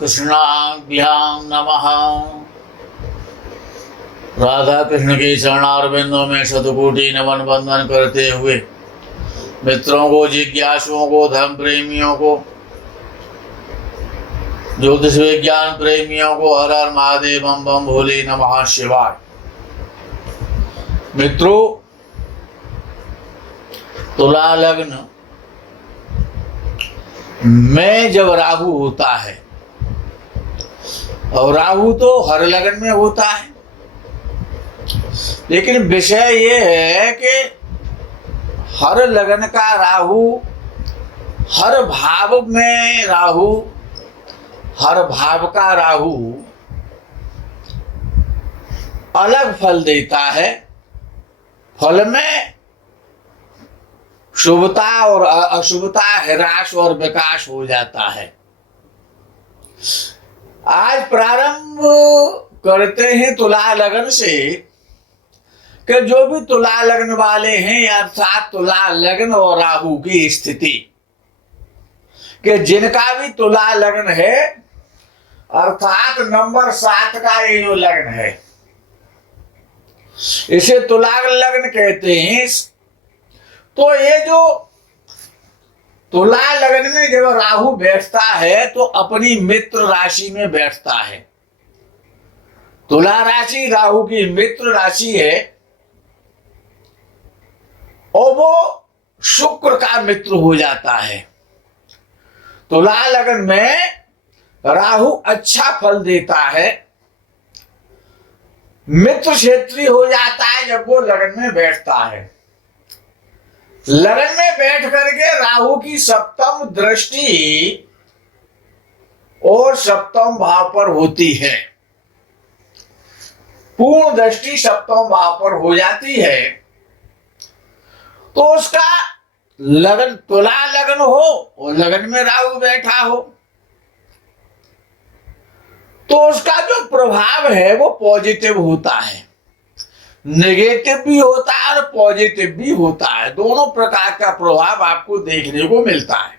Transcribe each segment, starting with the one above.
कृष्णाभ्यां नमः। राधा कृष्ण के चरणारविंदों में शतकोटि नमन बंदन करते हुए मित्रों को, जिज्ञासुओं को, धर्म प्रेमियों को, ज्योतिष विज्ञान प्रेमियों को हर हर महादेव, बम बम भोले नमः शिवाय। मित्रों, तुला लग्न में जब राहु होता है, और राहु तो हर लगन में होता है, लेकिन विषय ये है कि हर लगन का राहु, हर भाव में राहु, हर भाव का राहु अलग फल देता है। फल में शुभता और अशुभता, ह्रास और विकास हो जाता है। आज प्रारंभ करते हैं तुला लगन से कि जो भी तुला लगन वाले हैं, अर्थात तुला लगन और राहु की स्थिति, कि जिनका भी तुला लगन है, अर्थात नंबर 7 का ये जो लगन है, इसे तुला लगन कहते हैं। तो ये जो तुला लगन में जब राहु बैठता है तो अपनी मित्र राशि में बैठता है। तुला राशि राहु की मित्र राशि है और वो शुक्र का मित्र हो जाता है। तुला लगन में राहु अच्छा फल देता है, मित्र क्षेत्रीय हो जाता है जब वो लगन में बैठता है। लगन में बैठ करके राहु की सप्तम दृष्टि और सप्तम भाव पर होती है। पूर्ण दृष्टि सप्तम भाव पर हो जाती है तो उसका लगन, तुला लगन हो और लगन में राहु बैठा हो, तो उसका जो प्रभाव है वो पॉजिटिव होता है। नेगेटिव भी होता है और पॉजिटिव भी होता है। दोनों प्रकार का प्रभाव आपको देखने को मिलता है।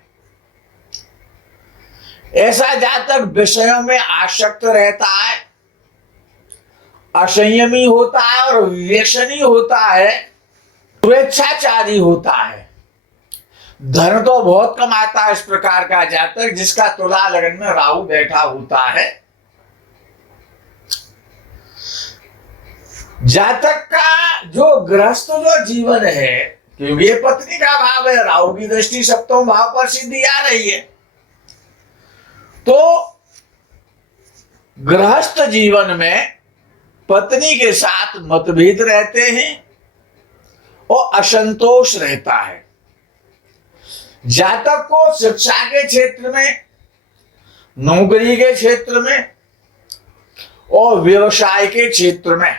ऐसा जातक विषयों में आसक्त रहता है, असंयमी होता है और व्यसनी होता है, स्वेच्छाचारी होता है, धन तो बहुत कमाता है। इस प्रकार का जातक जिसका तुला लगन में राहु बैठा होता है, जातक का जो गृहस्थ जो जीवन है, क्योंकि ये पत्नी का भाव है, राहु की दृष्टि सप्तम भाव पर सिद्धि आ रही है, तो गृहस्थ जीवन में पत्नी के साथ मतभेद रहते हैं और असंतोष रहता है। जातक को शिक्षा के क्षेत्र में, नौकरी के क्षेत्र में और व्यवसाय के क्षेत्र में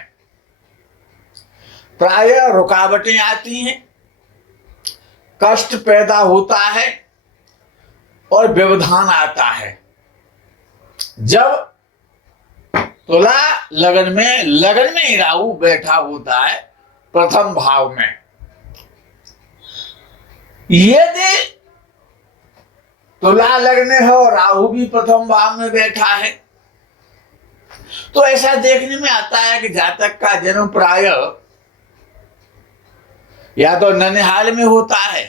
प्रायः रुकावटें आती हैं, कष्ट पैदा होता है और व्यवधान आता है। जब तुला लगन में ही राहु बैठा होता है प्रथम भाव में। यदि तुला लगन है और राहु भी प्रथम भाव में बैठा है तो ऐसा देखने में आता है कि जातक का जन्म प्रायः या तो ननिहाल में होता है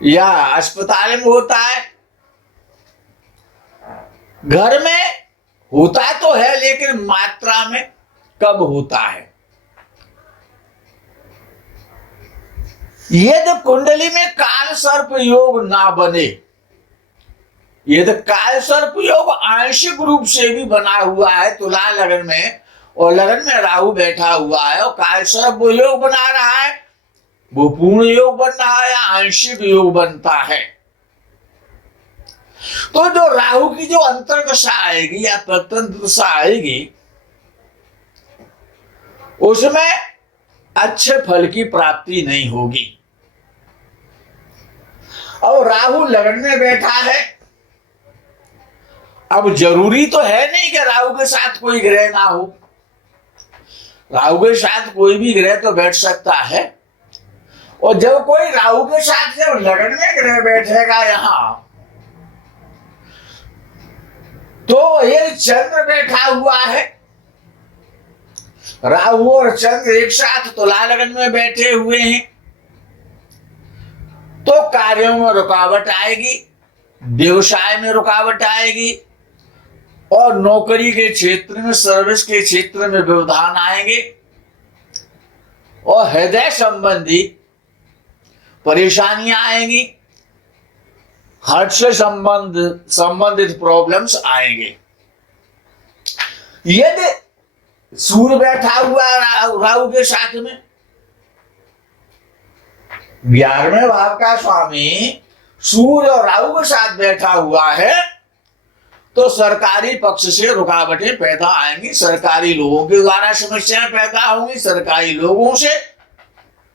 या अस्पताल में होता है। घर में होता तो है लेकिन मात्रा में कब होता है। यदि कुंडली में काल सर्प योग ना बने, यदि काल सर्प योग आंशिक रूप से भी बना हुआ है तुला लगन में और लगन में राहु बैठा हुआ है और काल सर्प योग बना रहा है, वो पूर्ण योग बन रहा है या आंशिक योग बनता है, तो जो राहु की जो अंतर्दशा आएगी या प्रत्यंत दशा आएगी उसमें अच्छे फल की प्राप्ति नहीं होगी। और राहु लगन में बैठा है, अब जरूरी तो है नहीं कि राहु के साथ कोई ग्रह ना हो, राहु के साथ कोई भी ग्रह तो बैठ सकता है। और जब कोई राहु के साथ जब लगन में ग्रह बैठेगा यहां, तो ये चंद्र बैठा हुआ है, राहु और चंद्र एक साथ तुला लगन में बैठे हुए हैं, तो कार्यों में रुकावट आएगी, व्यवसाय में रुकावट आएगी, और नौकरी के क्षेत्र में, सर्विस के क्षेत्र में व्यवधान आएंगे, और हृदय संबंधी परेशानियां आएंगी, हार्ट से संबंधित प्रॉब्लम्स आएंगे। यदि सूर्य बैठा हुआ राहु के साथ में, 11वें भाव का स्वामी सूर्य और राहु के साथ बैठा हुआ है, तो सरकारी पक्ष से रुकावटें पैदा आएंगी, सरकारी लोगों के द्वारा समस्याएं पैदा होंगी, सरकारी लोगों से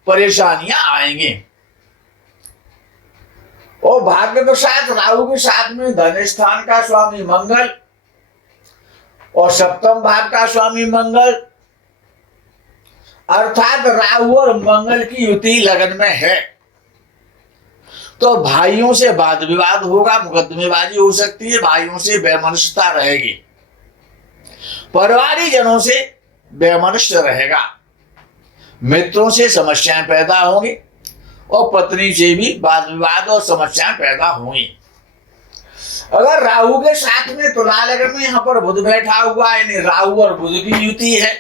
परेशानियां आएंगी। और भाग्य के साथ राहु के साथ में धन स्थान का स्वामी मंगल और सप्तम भाव का स्वामी मंगल, अर्थात राहु और मंगल की युति लगन में है, तो भाइयों से वाद विवाद होगा, मुकदमेबाजी हो सकती है, भाइयों से वैमनस्यता रहेगी, परिवारी जनों से वैमनस्य रहेगा, मित्रों से समस्याएं पैदा होंगी, और पत्नी से भी वाद विवाद और समस्याएं पैदा होंगी। अगर राहु के साथ में तुला लगन में यहां पर बुध बैठा हुआ है, यानी राहु और बुध की युति है,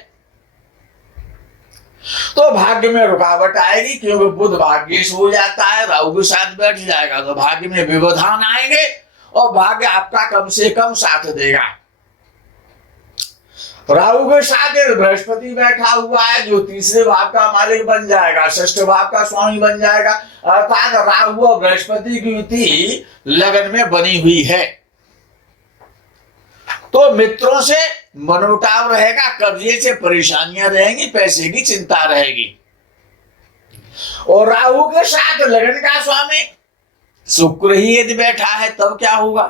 तो भाग्य में रुकावट आएगी, क्योंकि बुध भाग्येश हो जाता है, राहु के साथ बैठ जाएगा तो भाग्य में व्यवधान आएंगे, और भाग्य आपका कम से कम साथ देगा। राहु के साथ बृहस्पति बैठा हुआ है, जो तीसरे भाव का मालिक बन जाएगा, षष्ठ भाव का स्वामी बन जाएगा, अर्थात राहु और बृहस्पति की युति लगन में बनी हुई है, तो मित्रों से मनमुटाव रहेगा, कर्जे से परेशानियां रहेंगी, पैसे की चिंता रहेगी। और राहु के साथ लगन का स्वामी शुक्र ही यदि बैठा है, तब क्या होगा?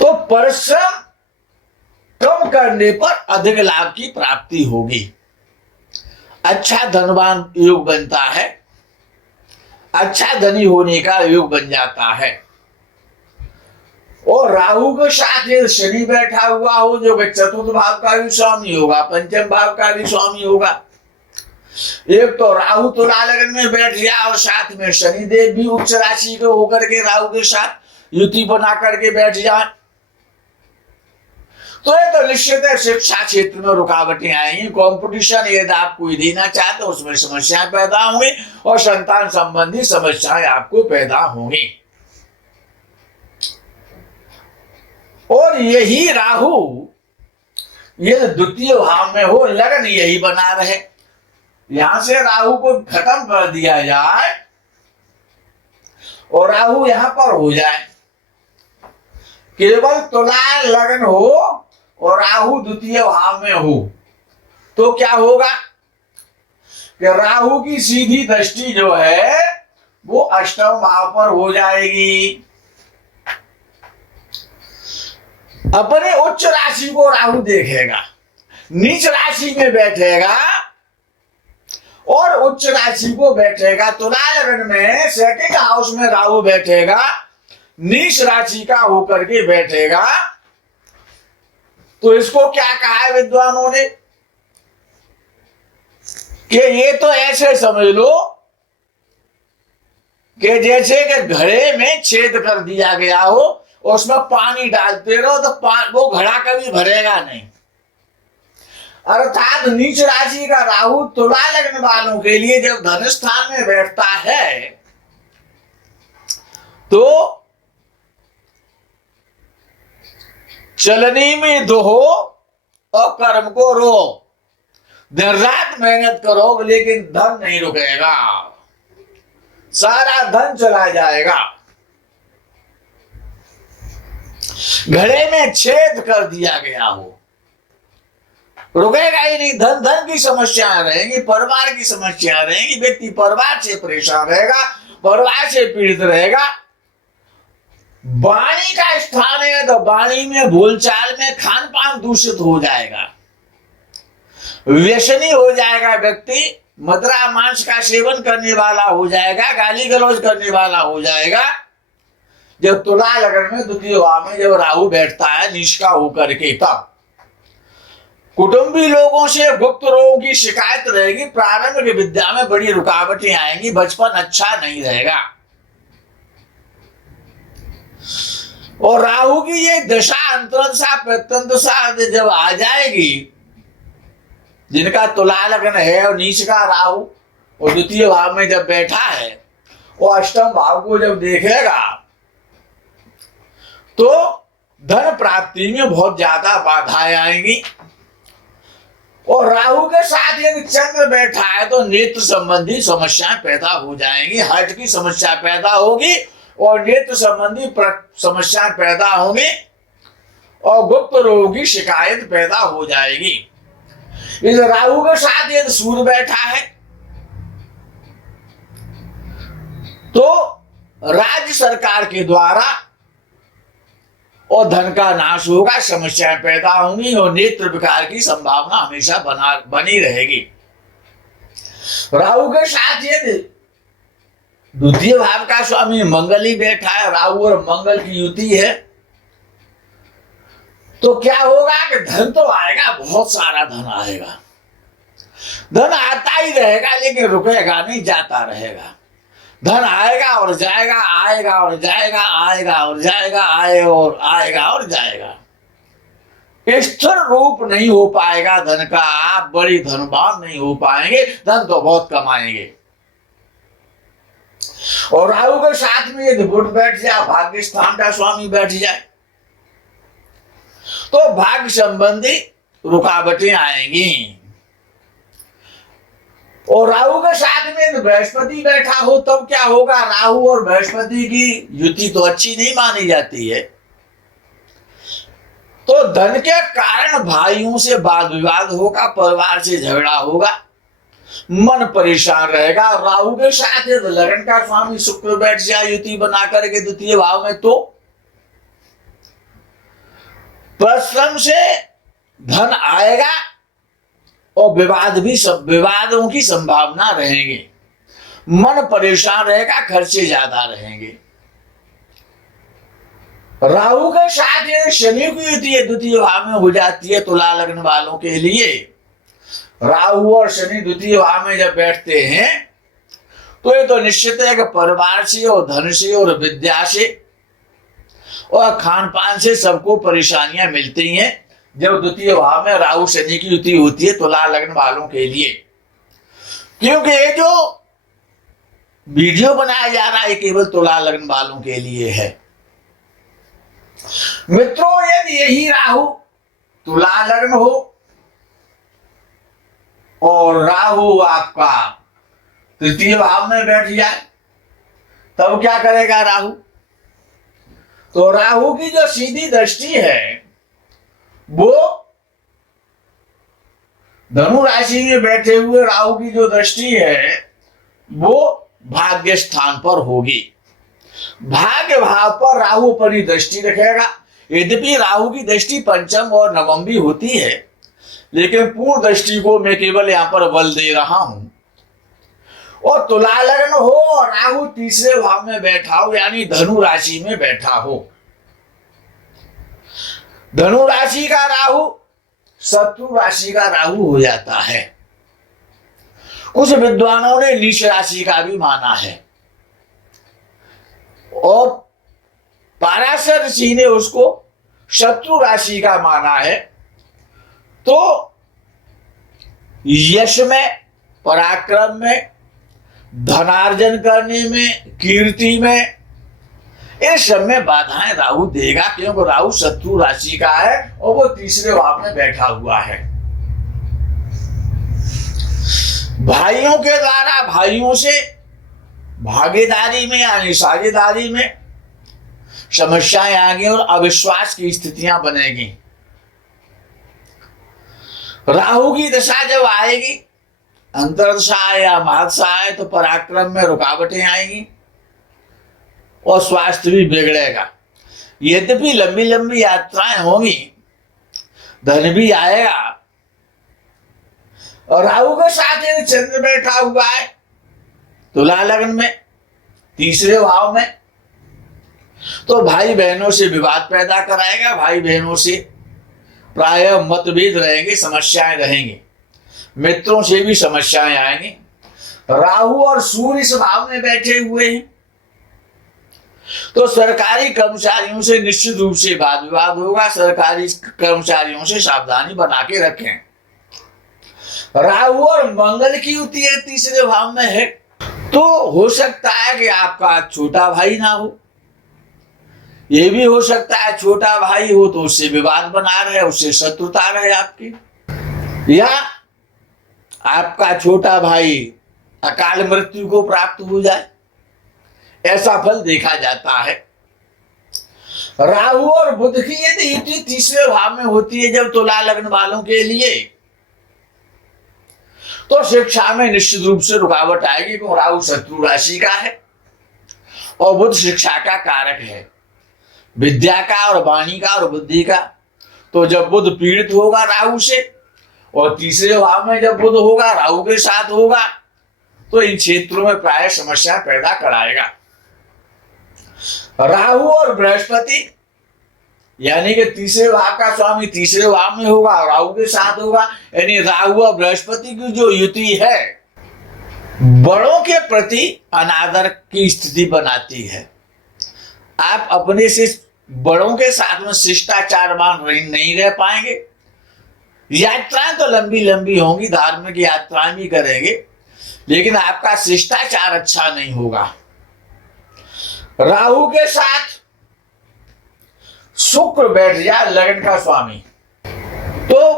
तो परिश्रम कम करने पर अधिक लाभ की प्राप्ति होगी, अच्छा धनवान योग बनता है, अच्छा धनी होने का योग बन जाता है। और राहु के साथ शनि बैठा हुआ हो, जो कि चतुर्थ भाव का भी स्वामी होगा, पंचम भाव का भी स्वामी होगा। एक तो राहु तुला लगन में बैठ गया, और साथ में शनिदेव भी उच्च राशि के होकर के राहु के साथ युति बना करके बैठ जाए, तो ये तो निश्चित है शिक्षा क्षेत्र में रुकावटें आएंगी, कंपटीशन यदि आप कोई देना चाहते हो उसमें समस्याएं पैदा होंगी, और संतान संबंधी समस्याएं आपको पैदा होंगी। और यही राहु ये द्वितीय भाव में हो, लगन यही बना रहे, यहां से राहु को खत्म कर दिया जाए और राहु यहां पर हो जाए, केवल तुला लगन हो और राहु द्वितीय भाव में हो, तो क्या होगा कि राहु की सीधी दृष्टि जो है वो अष्टम भाव पर हो जाएगी। अपने उच्च राशि को राहु देखेगा, नीच राशि में बैठेगा और उच्च राशि को बैठेगा। तुला लगन में सेकंड हाउस में राहु बैठेगा, नीच राशि का होकर के बैठेगा, तो इसको क्या कहा है विद्वानों ने कि ये तो ऐसे समझ लो कि जैसे कि घड़े में छेद कर दिया गया हो, उसमें पानी डालते रहो तो वो घड़ा कभी भरेगा नहीं। अर्थात नीच राशि का राहु तुला लगन वालों के लिए जब धन स्थान में बैठता है तो चलनी में दोहो और कर्म को रो, दिन रात मेहनत करो लेकिन धन नहीं रुकेगा, सारा धन चला जाएगा। घड़े में छेद कर दिया गया हो, रुकेगा ही नहीं, धन धन की समस्याएं रहेंगी, परिवार की समस्याएं रहेंगी, व्यक्ति परिवार से परेशान रहेगा, परिवार से पीड़ित रहेगा। वाणी का स्थान है तो वाणी में, बोलचाल में, खान पान दूषित हो जाएगा, व्यसनी हो जाएगा व्यक्ति, मदिरा मांस का सेवन करने वाला हो जाएगा, गाली गलौज करने वाला हो जाएगा, जब तुला लग्न में द्वितीय भाव में जब राहु बैठता है नीच का होकर के, तब कुटुंबी लोगों से गुप्त रोगों की शिकायत रहेगी, प्रारंभिक विद्या में बड़ी रुकावटें आएंगी, बचपन अच्छा नहीं रहेगा। और राहु की ये दशा अंतरदशा प्रत्यंतशा जब आ जाएगी, जिनका तुला लग्न है और नीच का राहु और द्वितीय भाव में जब बैठा है, वो अष्टम भाव को जब देखेगा तो धन प्राप्ति में बहुत ज्यादा बाधाएं आएंगी। और राहु के साथ यदि चंद्र बैठा है तो नेत्र संबंधी समस्याएं पैदा हो जाएंगी, हार्ट की समस्या पैदा होगी और नेत्र संबंधी समस्याएं पैदा होंगी और गुप्त रोग की शिकायत पैदा हो जाएगी। इस राहु के साथ यदि सूर्य बैठा है तो राज्य सरकार के द्वारा और धन का नाश होगा, समस्याएं पैदा होंगी और नेत्र विकार की संभावना हमेशा बनी रहेगी। राहु के साथ यदि द्वितीय भाव का स्वामी मंगल ही बैठा है, राहु और मंगल की युति है, तो क्या होगा कि धन तो आएगा, बहुत सारा धन आएगा, धन आता ही रहेगा लेकिन रुकेगा नहीं, जाता रहेगा। धन आएगा और जाएगा, आएगा और जाएगा, आएगा और जाएगा, आएगा और जाएगा। स्थिर रूप नहीं हो पाएगा धन का, आप बड़ी धनवान नहीं हो पाएंगे, धन तो बहुत कमाएंगे। और राहु के साथ में यदि बुध बैठ जाए, भाग्य स्थान का स्वामी बैठ जाए, तो भाग्य संबंधी रुकावटें आएंगी। और राहु के साथ में बृहस्पति बैठा हो तब क्या होगा, राहु और बृहस्पति की युति तो अच्छी नहीं मानी जाती है, तो धन के कारण भाइयों से वाद विवाद होगा, परिवार से झगड़ा होगा, मन परेशान रहेगा। राहु के साथ यदि लग्न का स्वामी शुक्र बैठ जाए युति बना करके द्वितीय भाव में, तो परिश्रम से धन आएगा और विवादों की संभावना रहेगी, मन परेशान रहेगा, खर्चे ज्यादा रहेंगे। राहु के साथ यदि शनि की युति द्वितीय भाव में हो जाती है तुला लग्न वालों के लिए, राहु और शनि द्वितीय भाव में जब बैठते हैं तो ये तो निश्चित है कि परिवार से और धन से और विद्या से और खान पान से सबको परेशानियां मिलती हैं जब द्वितीय भाव में राहु शनि की युति होती है तुला लग्न वालों के लिए। क्योंकि ये जो वीडियो बनाया जा रहा है केवल तुला लग्न वालों के लिए है। मित्रों, यदि यही राहु तुला लग्न हो और राहु आपका तृतीय भाव में बैठ जाए, तब क्या करेगा राहु? तो राहु की जो सीधी दृष्टि है वो धनु राशि में बैठे हुए राहु की जो दृष्टि है वो भाग्य स्थान पर होगी। भाग्य भाव पर राहु अपनी दृष्टि रखेगा। यद्यपि राहु की दृष्टि पंचम और नवम भी होती है, लेकिन पूर्ण दृष्टि को मैं केवल यहां पर बल दे रहा हूं। और तुला लग्न हो और राहु तीसरे भाव में बैठा हो, यानी धनु राशि में बैठा हो। धनु राशि का राहु शत्रु राशि का राहु हो जाता है। कुछ विद्वानों ने नीच राशि का भी माना है और पाराशर ऋषि ने उसको शत्रु राशि का माना है। तो यश में, पराक्रम में, धनार्जन करने में, कीर्ति में, इस सब में बाधाएं राहु देगा, क्योंकि राहु शत्रु राशि का है और वो तीसरे भाव में बैठा हुआ है। भाइयों के द्वारा भाइयों से भागीदारी में यानी साझेदारी में समस्याएं आएंगी और अविश्वास की स्थितियां बनेगी। राहु की दशा जब आएगी, अंतर्दशा या महदशा आए, तो पराक्रम में रुकावटें आएंगी और स्वास्थ्य भी बिगड़ेगा। यद्यपि लंबी लंबी यात्राएं होंगी, धन भी आएगा। और राहु के साथ यदि चंद्र बैठा हुआ है तुला लग्न में तीसरे भाव में, तो भाई बहनों से विवाद पैदा कराएगा, भाई बहनों से प्रायः मतभेद रहेंगे, समस्याएं रहेंगी, मित्रों से भी समस्याएं आएंगी। राहु और सूर्य इस भाव में बैठे हुए हैं, तो सरकारी कर्मचारियों से निश्चित रूप से वाद विवाद होगा। सरकारी कर्मचारियों से सावधानी बना के रखें। राहु और मंगल की युति है, तीसरे भाव में है, तो हो सकता है कि आपका छोटा भाई ना हो, ये भी हो सकता है छोटा भाई हो तो उससे विवाद बना रहे, उससे शत्रुता रहे आपकी, या आपका छोटा भाई अकाल मृत्यु को प्राप्त हो जाए, ऐसा फल देखा जाता है। राहु और बुध की यदि युति तीसरे भाव में होती है जब तुला लग्न वालों के लिए, तो शिक्षा में निश्चित रूप से रुकावट आएगी, क्योंकि राहु शत्रु राशि का है और बुध शिक्षा का कारक है, विद्या का और वाणी का और बुद्धि का। तो जब बुध पीड़ित होगा राहु से, और तीसरे भाव में जब बुध होगा, राहु के साथ होगा, तो इन क्षेत्रों में प्राय समस्या पैदा कराएगा। राहु और बृहस्पति यानी कि तीसरे भाव का स्वामी तीसरे भाव में होगा, राहु के साथ होगा, यानी राहु और बृहस्पति की जो युति है बड़ों के प्रति अनादर की स्थिति बनाती है। आप अपने से बड़ों के साथ में शिष्टाचारवान नहीं रह पाएंगे। यात्राएं तो लंबी लंबी होंगी, धार्मिक यात्राएं भी करेंगे, लेकिन आपका शिष्टाचार अच्छा नहीं होगा। राहु के साथ शुक्र बैठ जाए लगन का स्वामी, तो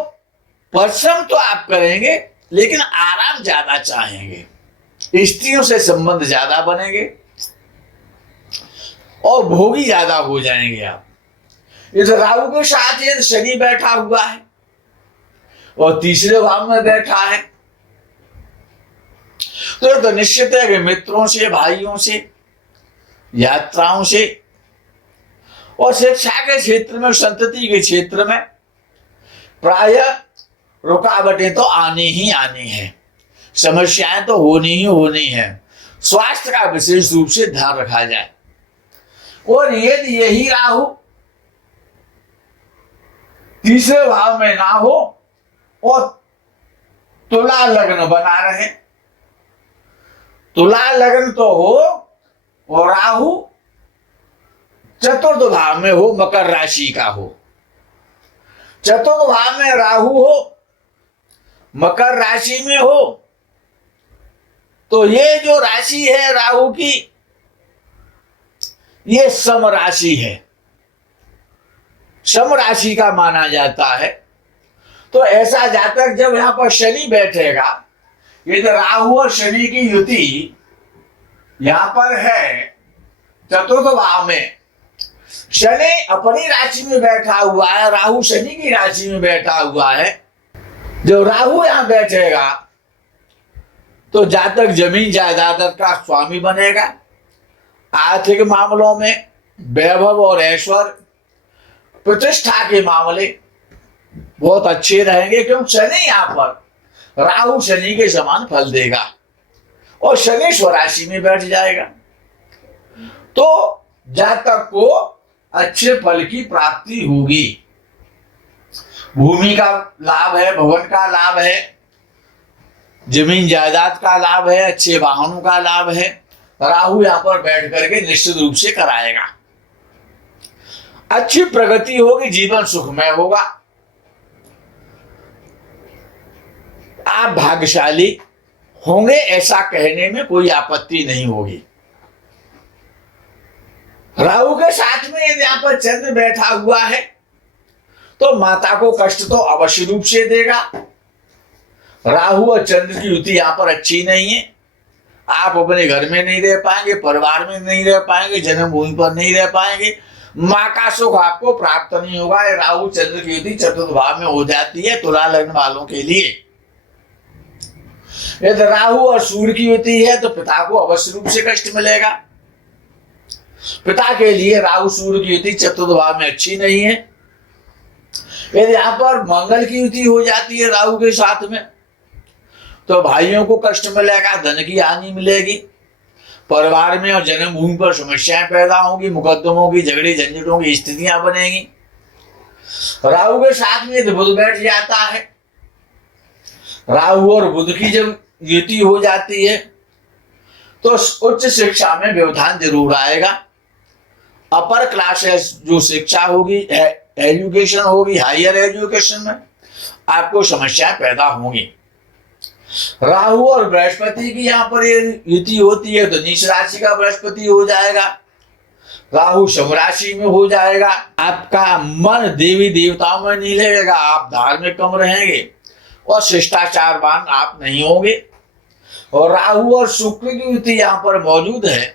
परिश्रम तो आप करेंगे लेकिन आराम ज्यादा चाहेंगे, स्त्रियों से संबंध ज्यादा बनेंगे और भोगी ज्यादा हो जाएंगे आप। इस राहु के साथ ये शनि बैठा हुआ है और तीसरे भाव में बैठा है, तो निश्चित है कि मित्रों से, भाइयों से, यात्राओं से और शिक्षा के क्षेत्र में, संतति के क्षेत्र में प्रायः रुकावटें तो आनी ही आनी है, समस्याएं तो होनी ही होनी है। स्वास्थ्य का विशेष रूप से ध्यान रखा जाए। और यदि यही राहु तीसरे भाव में ना हो और तुला लग्न बना रहे, तुला लग्न तो हो और राहु चतुर्थ भाव में हो, मकर राशि का हो, चतुर्थ भाव में राहु हो, मकर राशि में हो, तो ये जो राशि है राहु की, ये सम राशि है, सम राशि का माना जाता है। तो ऐसा जातक जब यहां पर शनि बैठेगा, ये जो राहु और शनि की युति यहां पर है चतुर्थ भाव में, शनि अपनी राशि में बैठा हुआ है, राहु शनि की राशि में बैठा हुआ है। जब राहु यहां बैठेगा तो जातक जमीन जायदाद का स्वामी बनेगा, आर्थिक मामलों में वैभव और ऐश्वर्य, प्रतिष्ठा के मामले बहुत अच्छे रहेंगे, क्योंकि शनि यहां पर राहु शनि के समान फल देगा और शनि स्वराशि में बैठ जाएगा। तो जातक को अच्छे फल की प्राप्ति होगी, भूमि का लाभ है, भवन का लाभ है, जमीन जायदाद का लाभ है, अच्छे वाहनों का लाभ है, राहु यहां पर बैठ करके निश्चित रूप से कराएगा। अच्छी प्रगति होगी, जीवन सुखमय होगा, आप भाग्यशाली होंगे, ऐसा कहने में कोई आपत्ति नहीं होगी। राहु के साथ में यदि यहां पर चंद्र बैठा हुआ है तो माता को कष्ट तो अवश्य रूप से देगा। राहु और चंद्र की युति यहां पर अच्छी नहीं है, आप अपने घर में नहीं रह पाएंगे, परिवार में नहीं रह पाएंगे, जन्मभूमि पर नहीं रह पाएंगे, माँ का सुख आपको प्राप्त नहीं होगा। राहु चंद्र की युति चतुर्थ भाव में हो जाती है तुला लग्न वालों के लिए। यदि राहु और सूर्य की युति है तो पिता को अवश्य रूप से कष्ट मिलेगा। पिता के लिए राहु सूर्य की युति चतुर्थ भाव में अच्छी नहीं है। यदि यहां पर मंगल की युति हो जाती है राहु के साथ में तो भाइयों को कष्ट मिलेगा, धन की हानि मिलेगी, परिवार में और जन्मभूमि पर समस्याएं पैदा होंगी, मुकदमों की, झगड़े झंझटों की स्थितियां बनेगी। राहु के साथ में यदि बुध बैठ जाता है, राहु और बुध की जब युति हो जाती है तो उच्च शिक्षा में व्यवधान जरूर आएगा। अपर क्लासेस जो शिक्षा होगी, एजुकेशन होगी, हायर एजुकेशन में आपको समस्याएं पैदा होंगी। राहु और बृहस्पति की यहाँ पर ये युति होती है तो नीच राशि का बृहस्पति हो जाएगा, राहु शव राशि में हो जाएगा। आपका मन देवी देवताओं में नहीं लगेगा, आप धार्मिक कम रहेंगे और शिष्टाचारवान आप नहीं होंगे। और राहु और शुक्र की युति यहाँ पर मौजूद है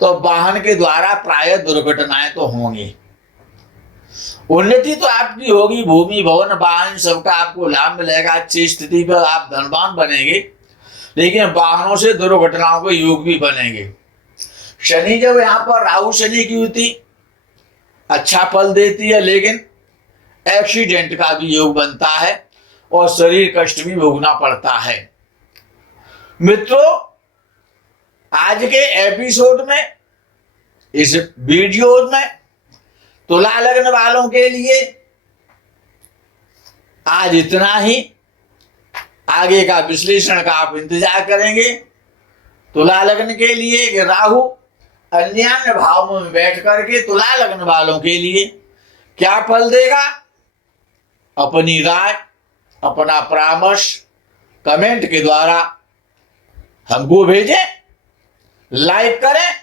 तो वाहन के द्वारा प्राय दुर्घटनाएं तो होंगी। उन्नति तो आपकी होगी, भूमि भवन वाहन सबका आपको लाभ मिलेगा, अच्छी स्थिति पर आप धनवान बनेंगे, लेकिन वाहनों से दुर्घटनाओं के योग भी बनेंगे। शनि जब यहाँ पर राहु शनि की युति अच्छा फल देती है, लेकिन एक्सीडेंट का भी योग बनता है और शरीर कष्ट भी भोगना पड़ता है। मित्रों, आज के एपिसोड में, इस वीडियो में तुला लग्न वालों के लिए आज इतना ही। आगे का विश्लेषण का आप इंतजार करेंगे। तुला लग्न के लिए कि राहु अन्य भाव में बैठ करके तुला लग्न वालों के लिए क्या फल देगा, अपनी राय, अपना परामर्श कमेंट के द्वारा हमको भेजें, लाइक करें।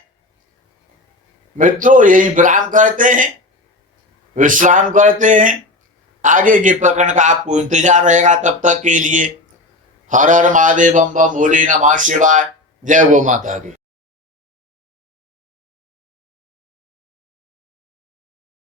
मित्रों, यही विराम करते हैं, विश्राम करते हैं। आगे के प्रकरण का आपको इंतजार रहेगा। तब तक के लिए हर हर महादेव, बम बम भोले नमः शिवाय। जय गौ माता की।